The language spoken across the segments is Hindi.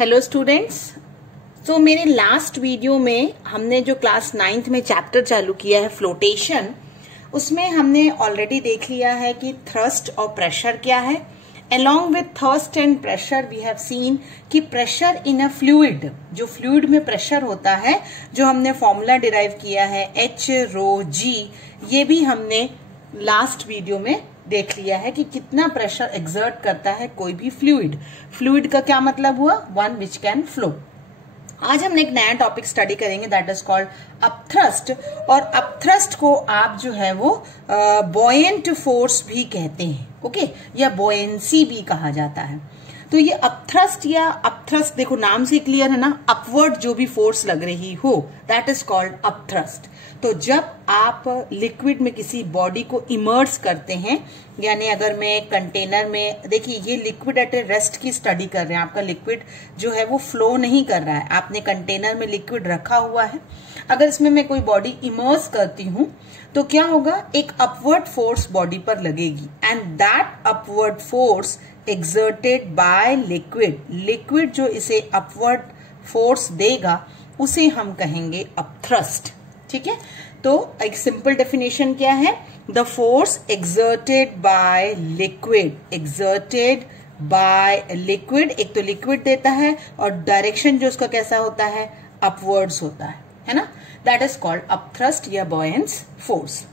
Hello students. तो मेरे लास्ट वीडियो में हमने जो क्लास 9th में चैप्टर चालू किया है फ्लोटेशन, उसमें हमने ऑलरेडी देख लिया है कि थ्रस्ट और प्रेशर क्या है। Along with thrust and pressure we have seen कि प्रेशर इन अ फ्लूइड, जो फ्लूइड में प्रेशर होता है, जो हमने फॉर्मूला डिराइव किया है H रो G, ये भी हमने लास्ट वीडियो में देख लिया है कि कितना प्रेशर एक्सर्ट करता है कोई भी फ्लूइड। फ्लूइड का क्या मतलब हुआ? One which can flow. आज हम एक नया टॉपिक स्टडी करेंगे दैट इज कॉल्ड अपथ्रस्ट। और अपथ्रस्ट को आप जो है वो बॉयेंट फोर्स भी कहते हैं, ओके, या बॉयेंसी भी कहा जाता है। तो ये अपथ्रस्ट या अपथ्रस्ट, देखो नाम से क्लियर है ना, अपवर्ड जो भी फोर्स लग रही हो दैट इज कॉल्ड अपथ्रस्ट। तो जब आप लिक्विड में किसी बॉडी को इमर्स करते हैं, यानी अगर मैं कंटेनर में, देखिए ये लिक्विड एट ए रेस्ट की स्टडी कर रहे हैं, आपका लिक्विड जो है वो फ्लो नहीं कर रहा है, आपने कंटेनर में लिक्विड रखा हुआ है। अगर इसमें मैं कोई बॉडी इमर्स करती हूं तो क्या होगा? एक अपवर्ड फोर्स बॉडी पर लगेगी and that upward force exerted by liquid, liquid जो इसे अपवर्ड फोर्स देगा उसे हम कहेंगे अपथ्रस्ट। ठीक है, तो एक सिंपल डेफिनेशन क्या है? The force exerted by liquid, exerted by liquid, एक तो लिक्विड देता है और डायरेक्शन जो उसका कैसा होता है? अपवर्ड्स होता है ना, दैट इज कॉल्ड अपथ्रस्ट या बॉयंस फोर्स।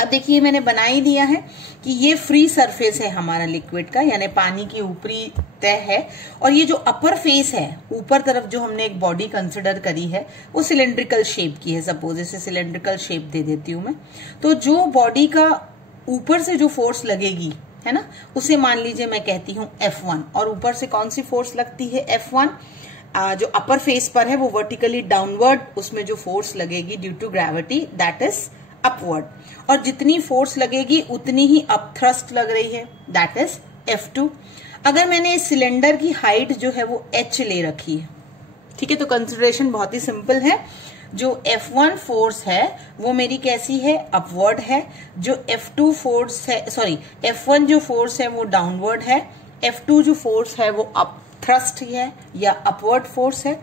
अब देखिए मैंने बना ही दिया है कि ये फ्री सरफेस है हमारा लिक्विड का, यानी पानी की ऊपरी तह है, और ये जो अपर फेस है, ऊपर तरफ जो हमने एक बॉडी कंसिडर करी है वो सिलेंड्रिकल शेप की है। सपोज इसे सिलेंड्रिकल शेप दे देती हूं मैं, तो जो बॉडी का ऊपर से जो फोर्स लगेगी है ना, उसे मान लीजिए मैं कहती हूं F1, और ऊपर से कौन सी फोर्स लगती है? F1। जो अपर फेस पर है वो वर्टिकली डाउनवर्ड, उसमें जो फोर्स लगेगी due to gravity that is upward, और जितनी फोर्स लगेगी उतनी ही अपथ्रस्ट लग रही है दैट इज F2। अगर मैंने इस सिलेंडर की हाइट जो है वो H ले रखी है, ठीक है, तो कंसिडरेशन बहुत ही सिंपल है। जो F1 फोर्स है वो मेरी कैसी है? अपवर्ड है। जो F2 फोर्स है, सॉरी, F1 जो फोर्स है वो डाउनवर्ड है, F2 जो फोर्स है वो अपथ्रस्ट है या अपवर्ड फोर्स है।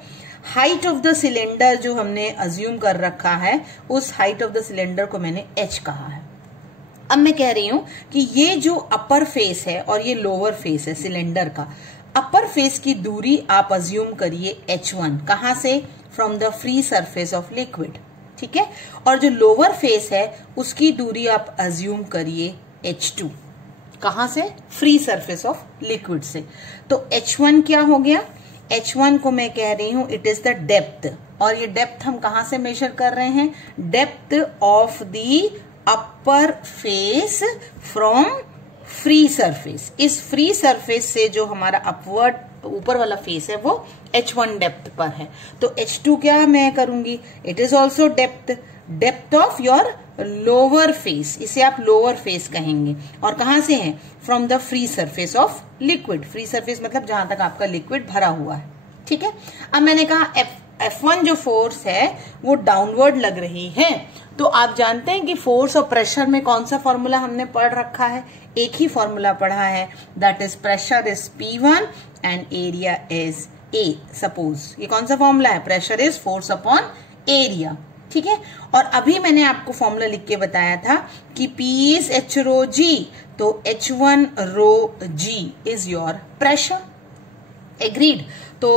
हाइट ऑफ द सिलेंडर जो हमने अज्यूम कर रखा है, उस हाइट ऑफ द सिलेंडर को मैंने H कहा है। अब मैं कह रही हूं कि ये जो अपर फेस है और ये लोअर फेस है सिलेंडर का, अपर फेस की दूरी आप अज्यूम करिए H1, कहां से? From the free surface of liquid, ठीक है, और जो लोअर फेस है उसकी दूरी आप अज्यूम करिए H2, कहां से? फ्री सरफेस ऑफ लिक्विड से। तो H1 क्या हो गया? H1 को मैं कह रही हूं इट इज द डेप्थ, और ये डेप्थ हम कहां से मेजर कर रहे हैं? Depth of the upper face from free surface. इस फ्री सरफेस से जो हमारा अपवर्ड ऊपर वाला फेस है वो H1 डेप्थ पर है। तो H2 क्या मैं करूंगी? It is also depth, depth of your lower face, इसे आप लोअर फेस कहेंगे, और कहां से है? From the free surface of liquid. Free surface मतलब जहां तक आपका लिक्विड भरा हुआ है, ठीक है। अब मैंने कहा F1 जो फोर्स है वो डाउनवर्ड लग रही है, तो आप जानते हैं कि फोर्स और प्रेशर में कौन सा फॉर्मूला हमने पढ़ रखा है? एक ही फॉर्मूला पढ़ा है, that is pressure is P1 and area is A। Suppose ये कौन सा फॉर्मूला है? Pressure is force upon area, ठीक है। और अभी मैंने आपको फॉर्मूला लिख के बताया था कि P is H rho G, तो H1 rho G is your pressure. Agreed. तो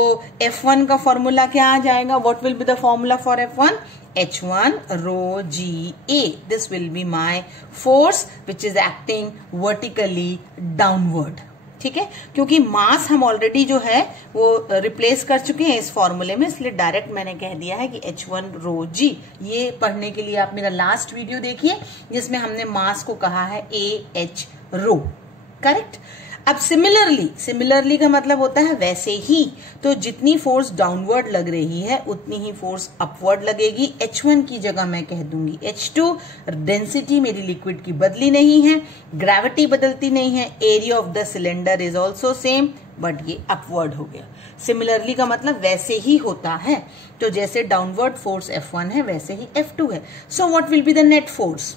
F1 का फॉर्मूला क्या आ जाएगा? What will be the formula for F1? H1 rho GA। This will be my force which is acting vertically downward, ठीक है। क्योंकि मास हम ऑलरेडी जो है वो रिप्लेस कर चुके हैं इस फॉर्मूले में, इसलिए डायरेक्ट मैंने कह दिया है कि H1 रो G। ये पढ़ने के लिए आप मेरा लास्ट वीडियो देखिए जिसमें हमने मास को कहा है AH रो, करेक्ट। अब सिमिलरली का मतलब होता है वैसे ही, तो जितनी फोर्स डाउनवर्ड लग रही है उतनी ही फोर्स अपवर्ड लगेगी। H1 की जगह मैं कह दूंगी H2। डेंसिटी मेरी लिक्विड की बदली नहीं है, ग्रेविटी बदलती नहीं है, area of the cylinder is also same, but ये अपवर्ड हो गया। सिमिलरली का मतलब वैसे ही होता है, तो जैसे डाउनवर्ड फोर्स F1 है वैसे ही F2 है। So what will be the net force?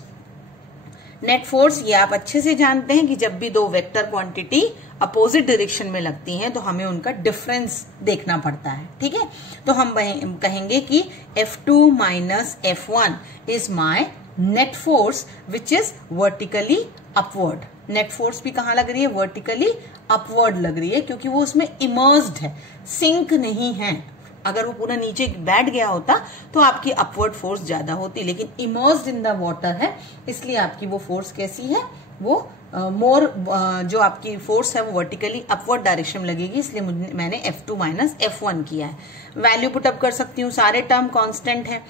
Net force ये आप अच्छे से जानते हैं कि जब भी दो वेक्टर क्वांटिटी अपोजिट डायरेक्शन में लगती हैं तो हमें उनका डिफरेंस देखना पड़ता है, ठीक है। तो हम कहेंगे कि F2 minus F1 is my net force which is vertically upward. Net force भी कहां लग रही है? वर्टिकली अपवर्ड लग रही है, क्योंकि वो उसमें इमर्स्ड है, सिंक नहीं है। अगर वो पूरा नीचे बैठ गया होता तो आपकी अपवर्ड फोर्स ज्यादा होती, लेकिन इमर्स्ड इन द वाटर है, इसलिए आपकी वो फोर्स कैसी है? वो जो आपकी फोर्स है वो वर्टिकली अपवर्ड डायरेक्शन में लगेगी, इसलिए मैंने F2 माइनस F1 किया है। वैल्यू पुटअप कर सकती हूँ, सारे टर्म कांस्टेंट है।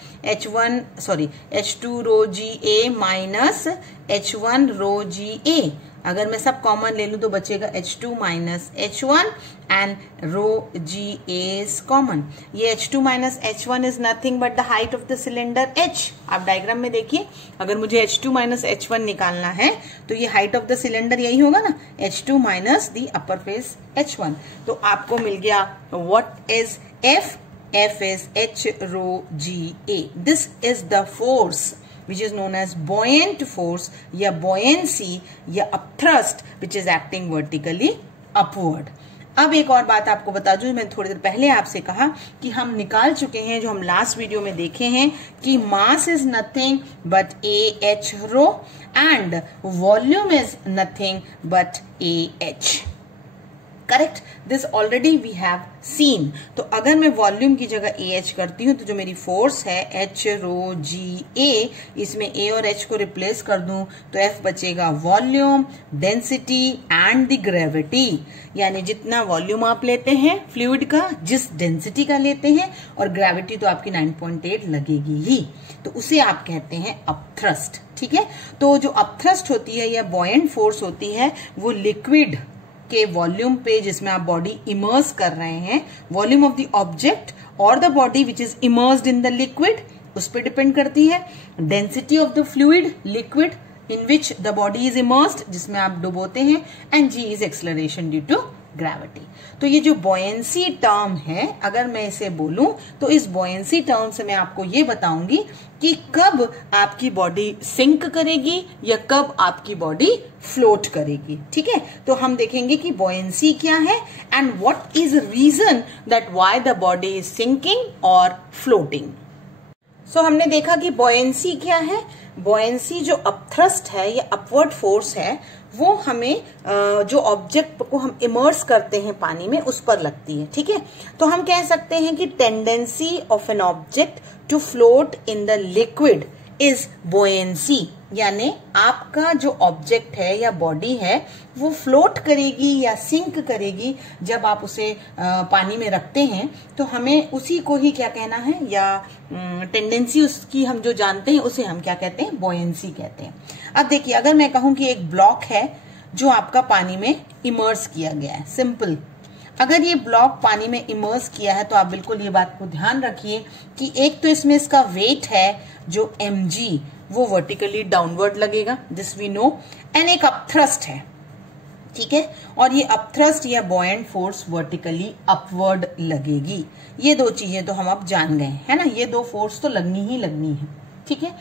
H2 रो जी ए माइनस H1 रो जी ए, अगर मैं सब कॉमन ले लूं तो बचेगा H2 minus H1 and rho G is common. ये H2 minus H1 is nothing but the height of the cylinder H। आप डायग्राम में देखिए, अगर मुझे H2 माइनस H1 निकालना है तो ये हाइट ऑफ द सिलेंडर यही होगा ना, H2 minus the upper face H1। तो आपको मिल गया what is F? F is H rho G A. This is the force which is known as buoyant force या buoyancy या upthrust which is acting vertically upward. अब एक और बात आपको बता दूं, मैंने थोड़ी देर पहले आपसे कहा कि हम निकाल चुके हैं, जो हम लास्ट वीडियो में देखे हैं, कि mass is nothing but AH rho and volume is nothing but AH. Correct, this already we have seen. तो अगर मैं वॉल्यूम की जगह AH करती हूं तो जो मेरी फोर्स है H रो जी ए, इसमें A और H को रिप्लेस कर दूं तो F बचेगा volume, density and the gravity. यानी जितना वॉल्यूम आप लेते हैं फ्लूइड का, जिस डेंसिटी का लेते हैं, और ग्रेविटी तो आपकी 9.8 लगेगी ही, तो उसे आप कहते हैं अपथ्रस्ट, ठीक है। तो जो अपथ्रस्ट होती है या बॉयंट फोर्स होती है वो लिक्विड के वॉल्यूम पे, जिसमें आप बॉडी इमर्स कर रहे हैं, वॉल्यूम ऑफ द ऑब्जेक्ट और the body which is immersed in the liquid, उस पर डिपेंड करती है। Density of the fluid liquid in which the body is immersed, जिसमें आप डुबोते हैं, and G is acceleration due to gravity. तो ये जो बॉयंसी टर्म है, अगर मैं इसे बोलूं तो इस बॉयंसी टर्म से मैं आपको ये बताऊंगी कि कब आपकी बॉडी सिंक करेगी या कब आपकी बॉडी फ्लोट करेगी, ठीक है। तो हम देखेंगे कि बॉयंसी क्या है and what is reason that why the body is sinking और फ्लोटिंग। सो हमने देखा कि बॉयंसी क्या है। बॉयंसी जो अपथ्रस्ट है या अपवर्ड फोर्स है, वो हमें जो ऑब्जेक्ट को हम इमर्स करते हैं पानी में उस पर लगती है, ठीक है। तो हम कह सकते हैं कि tendency of an object to float in the liquid is buoyancy, यानी आपका जो ऑब्जेक्ट है या बॉडी है वो फ्लोट करेगी या सिंक करेगी जब आप उसे पानी में रखते हैं, तो हमें उसी को ही क्या कहना है, या टेंडेंसी उसकी हम जो जानते हैं उसे हम क्या कहते हैं? बॉयंसी कहते हैं। अब देखिए, अगर मैं कहूं कि एक ब्लॉक है जो आपका पानी में इमर्स किया गया है, सिंपल, अगर ये ब्लॉक पानी में इमर्स किया है तो आप बिल्कुल ये बात को ध्यान रखिए कि एक तो इसमें इसका वेट है जो mg, वो वर्टिकली डाउनवर्ड लगेगा, दिस वी नो, एंड एक अपथ्रस्ट है, ठीक है, और ये अपथ्रस्ट या बॉयंट फोर्स वर्टिकली अपवर्ड लगेगी। ये दो चीजें तो हम अब जान गए, है ना, ये दो फोर्स तो लगनी ही लगनी है, ठीक है।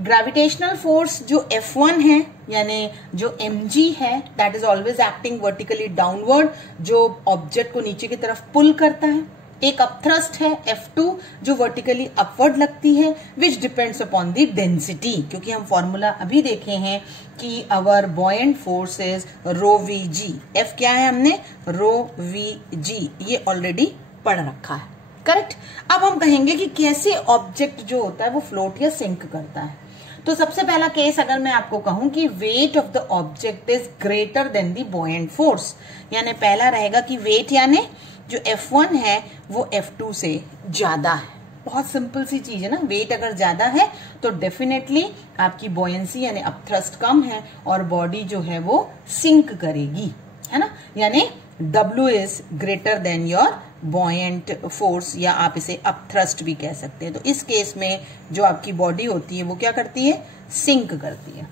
ग्रेविटेशनल फोर्स जो F1 है, यानी जो mg है, that is always acting vertically downward, जो ऑब्जेक्ट को नीचे की तरफ पुल करता है। एक अपथ्रस्ट है F2 जो वर्टिकली अपवर्ड लगती है, which depends upon the density, क्योंकि हम फॉर्मूला अभी देखे हैं कि our buoyant force is rho V g. F क्या है? हमने रो वी जी ये ऑलरेडी पढ़ रखा है, करेक्ट। अब हम कहेंगे कि कैसे ऑब्जेक्ट जो होता है वो फ्लोट या सिंक करता है। तो सबसे पहला केस अगर मैं आपको कहूं कि weight of the object is greater then the buoyant force, यानी पहला रहेगा कि वेट यानी जो F1 है वो F2 से ज्यादा है। बहुत सिंपल सी चीज है ना, वेट अगर ज्यादा है तो डेफिनेटली आपकी बॉयंसी यानी अपथ्रस्ट कम है और बॉडी जो है वो सिंक करेगी, है ना, यानी W is greater then your buoyant force, या आप इसे अपथ्रस्ट भी कह सकते हैं। तो इस केस में जो आपकी बॉडी होती है वो क्या करती है? सिंक करती है।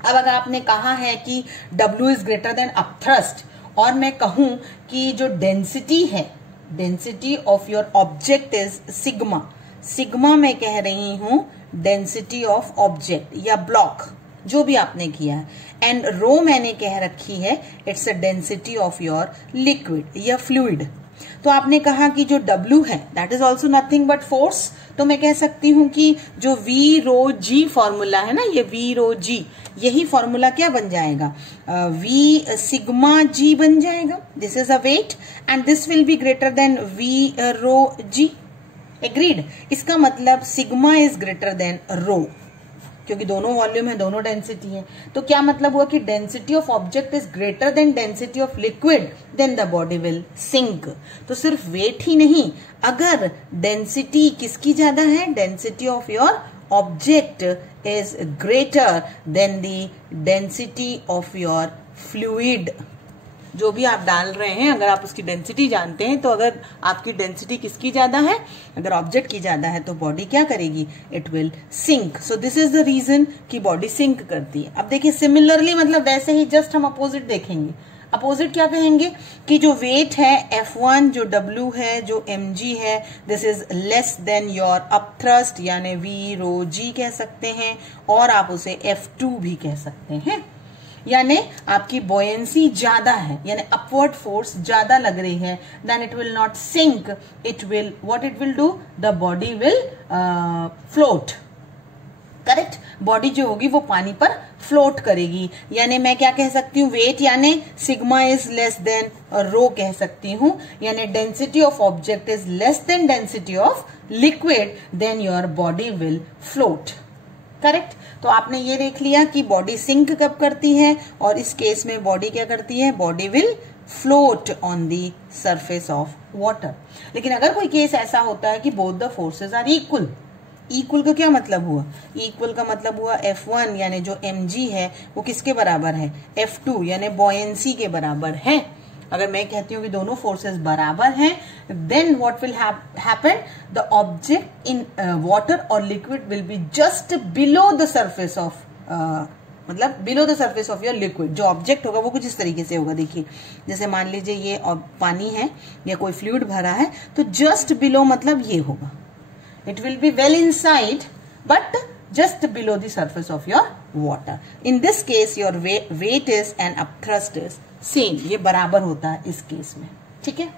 अब अगर आपने कहा है कि W is greater then upthrust और मैं कहूं कि जो डेंसिटी है, density of your object is sigma, sigma मैं कह रही हूं डेंसिटी ऑफ ऑब्जेक्ट या ब्लॉक, जो भी आपने किया है, एंड रो मैंने कह रखी है it's a density of your liquid या फ्लूइड। तो आपने कहा कि जो W है that is also nothing but force, तो मैं कह सकती हूं कि जो V रो G फॉर्मूला है ना, ये V रो G, यही फॉर्मूला क्या बन जाएगा, V सिग्मा G बन जाएगा। This is a weight and this will be greater than V rho G। Agreed. इसका मतलब sigma is greater than rho, क्योंकि दोनों वॉल्यूम है, दोनों डेंसिटी है। तो क्या मतलब हुआ कि density of object is greater than density of liquid, then the body will sink. तो सिर्फ वेट ही नहीं, अगर डेंसिटी किसकी ज्यादा है, density of your object is greater then the density of your fluid, जो भी आप डाल रहे हैं अगर आप उसकी डेंसिटी जानते हैं, तो अगर आपकी डेंसिटी किसकी ज्यादा है, अगर ऑब्जेक्ट की ज्यादा है, तो बॉडी क्या करेगी, it will sink. So this is the reason कि बॉडी सिंक करती है। अब देखिए सिमिलरली, मतलब वैसे ही जस्ट हम अपोजिट देखेंगे। अपोजिट क्या कहेंगे कि जो वेट है F1, जो W है, जो mg है, this is less then your upthrust, यानी V रो G कह सकते हैं, और आप उसे F2 भी कह सकते हैं। यानी आपकी बॉयंसी ज्यादा है, यानी अपवर्ड फोर्स ज्यादा लग रही है, then it will not sink, it will what it will do, the body will float. Correct, body जो होगी वो पानी पर फ्लोट करेगी। यानी मैं क्या कह सकती हूँ, वेट यानी sigma is less than rho कह सकती हूँ, यानी density of object is less than density of liquid, then your body will float. Correct. तो आपने ये देख लिया कि बॉडी सिंक कब करती है, और इस केस में बॉडी क्या करती है, body will float on the surface of water. लेकिन अगर कोई केस ऐसा होता है कि both the forces are equal, equal का क्या मतलब हुआ, इक्वल का मतलब हुआ F1 यानी जो mg है वो किसके बराबर है, F2 यानी बॉयंसी के बराबर है। अगर मैं कहती हूँ कि दोनों फोर्सेस बराबर हैं, then what will happen, the object in water or liquid will be just below the surface of, मतलब below the surface of your liquid. जो ऑब्जेक्ट होगा वो कुछ इस तरीके से होगा। देखिए जैसे मान लीजिए ये पानी है या कोई फ्लूइड भरा है, तो जस्ट बिलो मतलब ये होगा, it will be well inside but just below the surface of your water. In this case your weight is and upthrust is same, ये बराबर होता है इस केस में। ठीक है।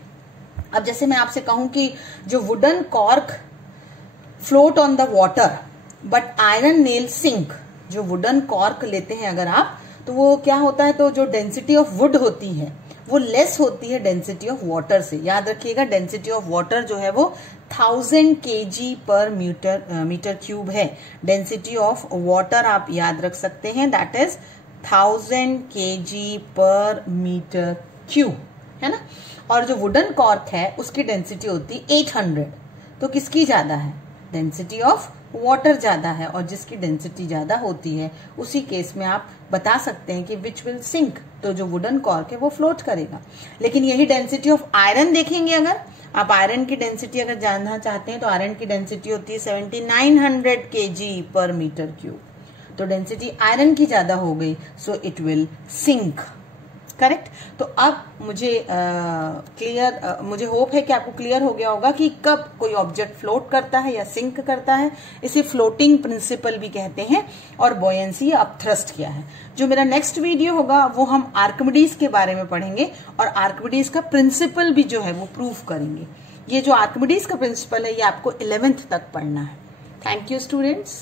अब जैसे मैं आपसे कहूं कि जो wooden cork float on the water but iron nail sink, जो वुडन कॉर्क लेते हैं अगर आप, तो वो क्या होता है, तो जो डेंसिटी ऑफ वुड होती है वो लेस होती है डेंसिटी ऑफ वाटर से। याद रखिएगा डेंसिटी ऑफ वाटर जो है वो 1000 kg पर मीटर क्यूब है। डेंसिटी ऑफ वाटर आप याद रख सकते हैं, दैट इज 1000 kg पर मीटर क्यूब, है ना। और जो वुडन कॉर्क है उसकी डेंसिटी होती 800। तो किसकी ज्यादा है, डेंसिटी ऑफ वाटर ज्यादा है, और जिसकी डेंसिटी ज्यादा होती है उसी केस में आप बता सकते हैं कि विच विल सिंक, तो जो वुडन कॉर्क है वो फ्लोट करेगा। लेकिन यही डेंसिटी ऑफ आयरन देखेंगे, अगर आप आयरन की डेंसिटी अगर जानना चाहते हैं, तो आयरन की डेंसिटी होती है 7900 kg पर मीटर क्यूब। तो डेंसिटी आयरन की ज्यादा हो गई, so it will sink. Correct. तो अब मुझे मुझे होप है कि आपको क्लियर हो गया होगा कि कब कोई ऑब्जेक्ट फ्लोट करता है या सिंक करता है। इसे फ्लोटिंग प्रिंसिपल भी कहते हैं, और बॉयंसी या अपथ्रस्ट क्या है। जो मेरा नेक्स्ट वीडियो होगा वो हम आर्किमिडीज के बारे में पढ़ेंगे, और आर्किमिडीज का प्रिंसिपल भी जो है वो प्रूफ करेंगे। ये जो आर्किमिडीज का प्रिंसिपल है ये आपको 11th तक पढ़ना है। Thank you students.